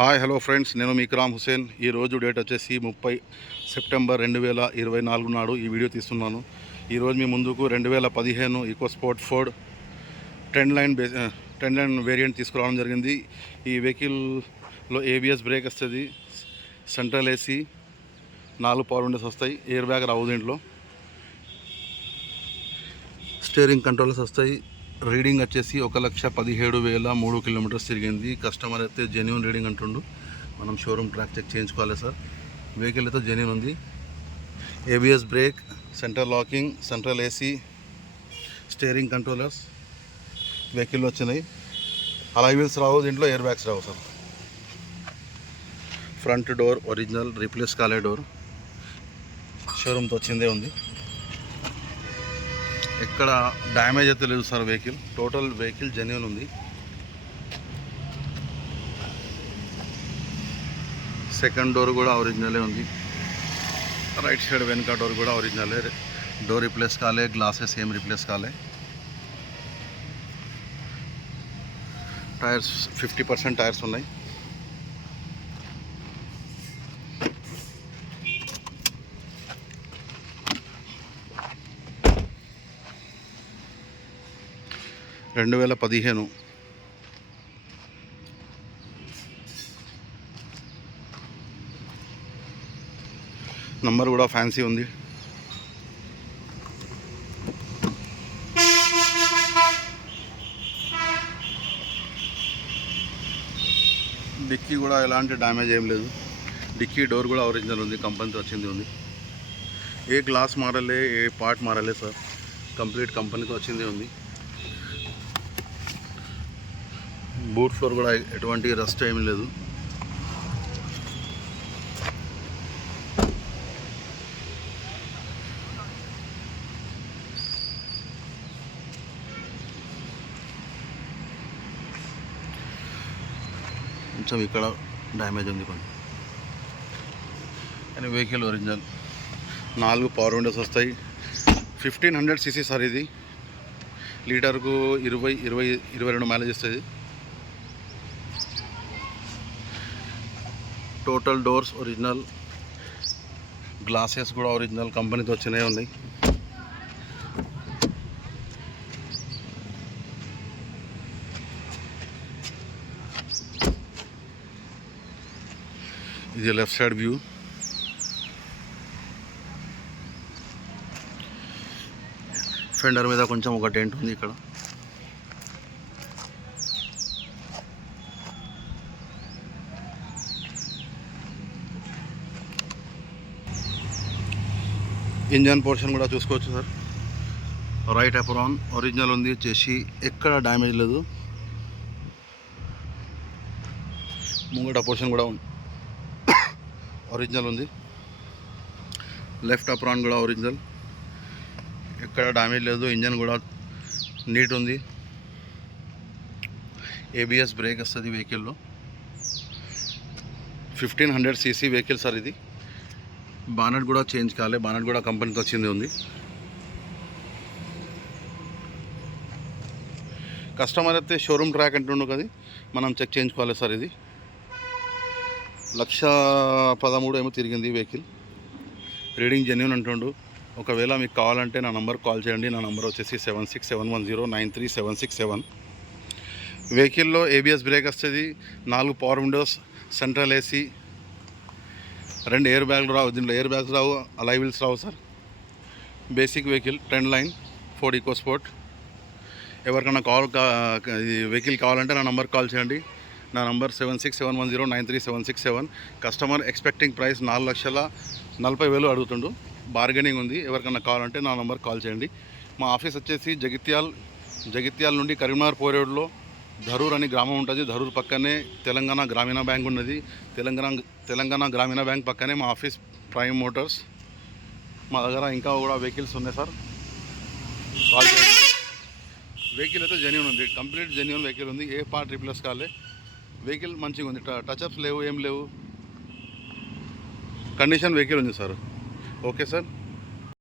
Hi hello friends. నేను మీక్రామ్ హుసేన్. ఈ రోజు డేట్ వచ్చేసి ముప్పై సెప్టెంబర్ రెండు వేల ఇరవై నాలుగు నాడు ఈ వీడియో తీస్తున్నాను. ఈరోజు మీ ముందుకు రెండు వేల పదిహేను EcoSport Ford trend line బే ట్రెండ్ లైన్ వేరియంట్ తీసుకురావడం జరిగింది. ఈ వెహికల్లో ఏబిఎస్ బ్రేక్ వస్తుంది సెంట్రల్ ఏసీ నాలుగు పవర్ విండోస్ వస్తాయి ఎయిర్ బ్యాగ్ రావు దీంట్లో. స్టీరింగ్ కంట్రోల్స్ వస్తాయి రీడింగ్ వచ్చేసి ఒక లక్ష పదిహేడు వేల మూడు కిలోమీటర్స్ తిరిగింది. కస్టమర్ అయితే జెన్యున్ రీడింగ్ అంటుండు. మనం షోరూమ్ ట్రాక్ చెక్ చేయించుకోవాలి సార్. వెహికల్ అయితే జెన్యున్ ఉంది. ABS brake central locking central AC steering controllers vehicle వచ్చినాయి. అలా వీల్స్ రావు దీంట్లో ఎయిర్ బ్యాగ్స్ రావు sir. Front door original replace కాలే డోర్ షోరూమ్తో వచ్చిందే ఉంది. ఎక్కడ డ్యామేజ్ అయితే లేదు sir vehicle. Total vehicle genuine ఉంది. సెకండ్ డోర్ కూడా ఒరిజినలే ఉంది. రైట్ సైడ్ వెనుక డోర్ కూడా ఒరిజినలే డోర్ రిప్లేస్ కాలే గ్లాసెస్ ఏం రిప్లేస్ కాలే. టైర్స్ ఫిఫ్టీ పర్సెంట్ టైర్స్ ఉన్నాయి. రెండు వేల పదిహేను. నంబర్ కూడా ఫ్యాన్సీ ఉంది. డిక్కీ కూడా ఎలాంటి డ్యామేజ్ ఏం లేదు. డిక్కీ డోర్ కూడా ఒరిజినల్ ఉంది కంపెనీతో వచ్చింది ఉంది. ఏ గ్లాస్ మారలే ఏ పార్ట్ మారలే సార్. కంప్లీట్ కంపెనీతో వచ్చింది ఉంది. బూట్ ఫ్లోర్ కూడా ఎటువంటి రస్ట్ ఏమీ లేదు. కొంచెం ఇక్కడ డ్యామేజ్ ఉంది కొంచెం. కానీ వెహికల్ ఒరిజినల్. నాలుగు పవర్ విండోస్ వస్తాయి. ఫిఫ్టీన్ హండ్రెడ్ సీసీ సార్ ఇది. లీటర్కు ఇరవై ఇరవై ఇరవై రెండు మైలేజ్ ఇస్తుంది టోటల్ డోర్స్ ఒరిజినల్ గ్లాసెస్ కూడా ఒరిజినల్ కంపెనీతో వచ్చినాయి ఉన్నాయి. ఇది లెఫ్ట్ సైడ్ వ్యూ. ఫెండర్ మీద కొంచెం ఒక టెంట్ ఉంది ఇక్కడ. ఇంజన్ పోర్షన్ కూడా చూసుకోవచ్చు సార్. రైట్ అప్రాన్ ఒరిజినల్ ఉంది వచ్చేసి ఎక్కడ డ్యామేజ్ లేదు. ముంగట పోర్షన్ కూడా ఉంది. ఒరిజినల్ ఉంది. లెఫ్ట్ అప్రాన్ కూడా ఒరిజినల్ ఎక్కడ డ్యామేజ్ లేదు ఇంజన్ కూడా నీట్ ఉంది. ఏబిఎస్ బ్రేక్ వస్తుంది వెహికల్లో fifteen hundred CC vehicle sir ఇది. బానట్ కూడా చేంజ్ కాలే. బానట్ కూడా కంపెనీతో వచ్చింది ఉంది. కస్టమర్ అయితే షోరూమ్ ట్రాక్ అంటుండు కదా మనం చెక్ చేయించుకోవాలి సార్ ఇది. లక్ష పదమూడు ఏమో తిరిగింది వెహికల్ రీడింగ్ జెన్యున్ అంటుండు. ఒకవేళ మీకు కావాలంటే నా నంబర్ కాల్ చేయండి. నా నంబర్ వచ్చేసి seven six seven one zero nine three seven six seven వెహికల్లో ఏబిఎస్ బ్రేక్ వస్తుంది. నాలుగు పవర్ విండోస్ సెంట్రల్ ఏసీ రెండు ఎయిర్ బ్యాగ్లు రావు దీంట్లో ఎయిర్ బ్యాగ్స్ రావు అలై వీల్స్ రావు sir. Basic vehicle trend line Ford EcoSport ఎవరికైనా కాల్ వెహికల్ కావాలంటే నా నంబర్ కాల్ చేయండి. నా number seven six seven one zero nine three seven six seven customer expecting price నాలుగు లక్షల నలభై వేలు అడుగుతుండు. బార్గెనింగ్ ఉంది. ఎవరికైనా కావాలంటే నా నంబర్ కాల్ చేయండి. మా ఆఫీస్ వచ్చేసి జగిత్యాల్ జగిత్యాల నుండి కరీంనగర్ పోరేడులో ధరూర్ అని గ్రామం ఉంటుంది. ధరూర్ పక్కనే తెలంగాణ గ్రామీణ బ్యాంక్ ఉన్నది. తెలంగాణ తెలంగాణ గ్రామీణ బ్యాంక్ పక్కనే మా ఆఫీస్ ప్రైమ్ మోటార్స్. మా దగ్గర ఇంకా కూడా వెహికల్స్ ఉన్నాయి సార్. కాల్ చేయండి. వెహికల్ అయితే జెన్యున్ ఉంది. కంప్లీట్ జెన్యున్ వెహికల్ ఉంది. ఏ పార్ట్ రిప్లేస్ కాలే. వెహికల్ మంచిగా ఉంది. ట- టచ్అప్స్ లేవు ఏం లేవు. కండిషన్ వెహికల్ ఉంది సార్. Okay sir